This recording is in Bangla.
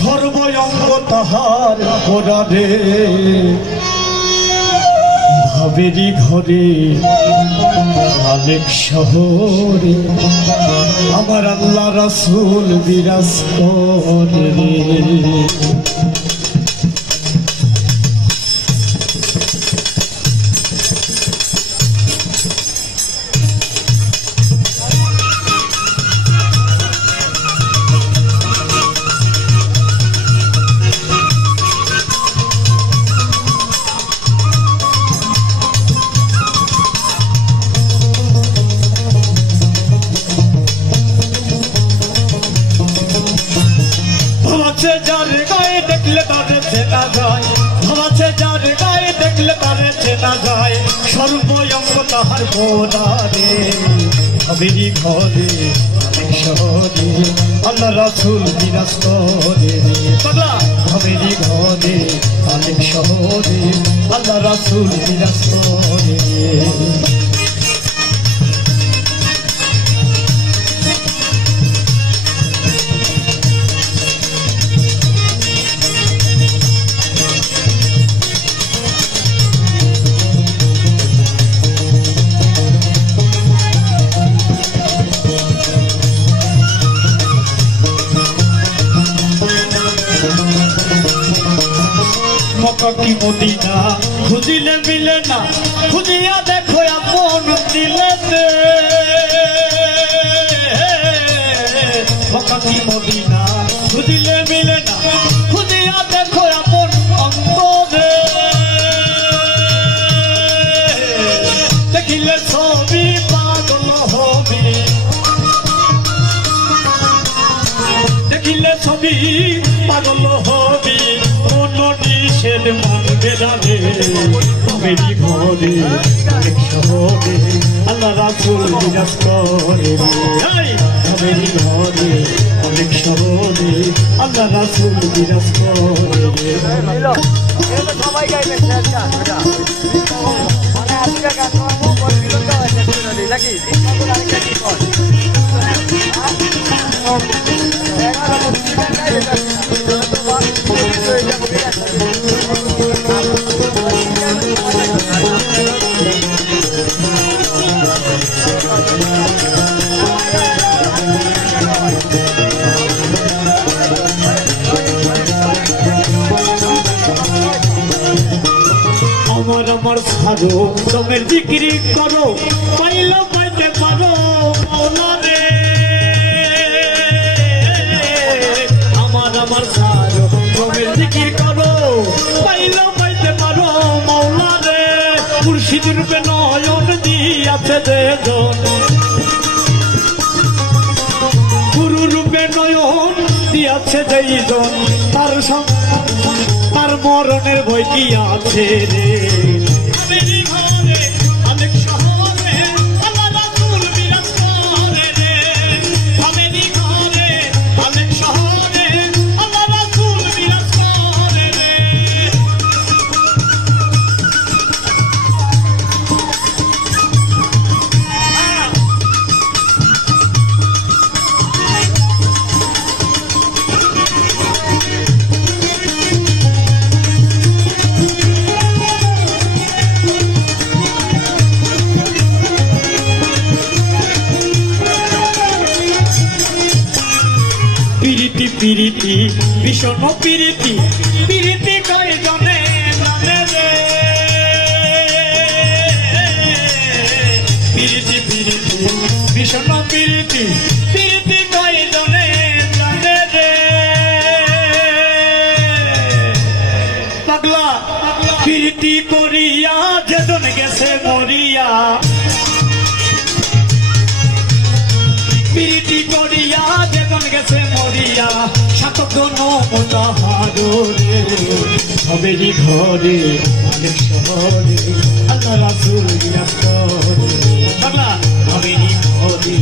সর্বঙ্গ তাহার পরারে ভাবেরি ঘরে আলেক শহরে আমার আল্লাহ রাসূল বিরাজ করে রে। যার গায়ে দেখলে তারে চেনা যায়, ভাবাছে যার গায়ে দেখলে তারে চেনা যায়, সর্বঙ্গ তাহার পরারে ভাবেরি ঘরে আলেক শহরে আল্লাহ রাসূল বিরাজ করে পাগলা। ভাবেরি ঘরে আলেক শহরে আল্লাহ রাসূল বিরাজ করে। মক্কা কি মদিনা খুঁজিলে মিলে না, খুঁজিয়া দেখো আপন দিলেতে। মক্কা কি মদিনা খুঁজিলে মিলে না, খুঁজিয়া দেখো আপন অন্তরে। দেখিলে ছবি পাগল হবি, দেখিলে ছবি পাগল হবি, নিষেধ মানবে জানে। ভাবেরি ঘরে আলেক শহরে আল্লাহ রাসূল বিরাজ করে। ভাবেরি ঘরে আলেক শহরে আল্লাহ রাসূল বিরাজ করে। সবাই গাইবেন আমার আমার ছাড়ো রমের জিকিরি করো, পাইলে পাইতে পারো মাওলা রে। আমার আমার ছাড়ো রমের জিকির করো, পাইলে পাইতে পারো মাওলা রে। মুর্শিদ রূপে নয়ন দিয়াছে দেজন, গুরু রূপে নয়ন দিয়াছে যেইজন, তার মরণের ভয় কি আছে রে। ভাবেরি ঘরে আলেক শহরে আল্লাহ রাসূল বিরাজ করে রে। ভাবেরি ঘরে আলেক শহরে আল্লাহ রাসূল বিরাজ করে রে। পিরিতি পিরিতি ভীষণ পিরিতি, পিরিতি কয় জনে জানে রে। পিরিতি পিরিতি ভীষণ পিরিতি, পিরিতি কয় জনে জানে রে। পাগলা পিরিতি করিয়া যেজন গেছে মরিয়া, পিরিতি করিয়া যেজন গেছে মরিয়া, সাতজন মোতাহারে। ভাবেরি ঘরে আলেক শহরে আল্লাহ রাসূল বিরাজ করে। ভাবেরি ঘরে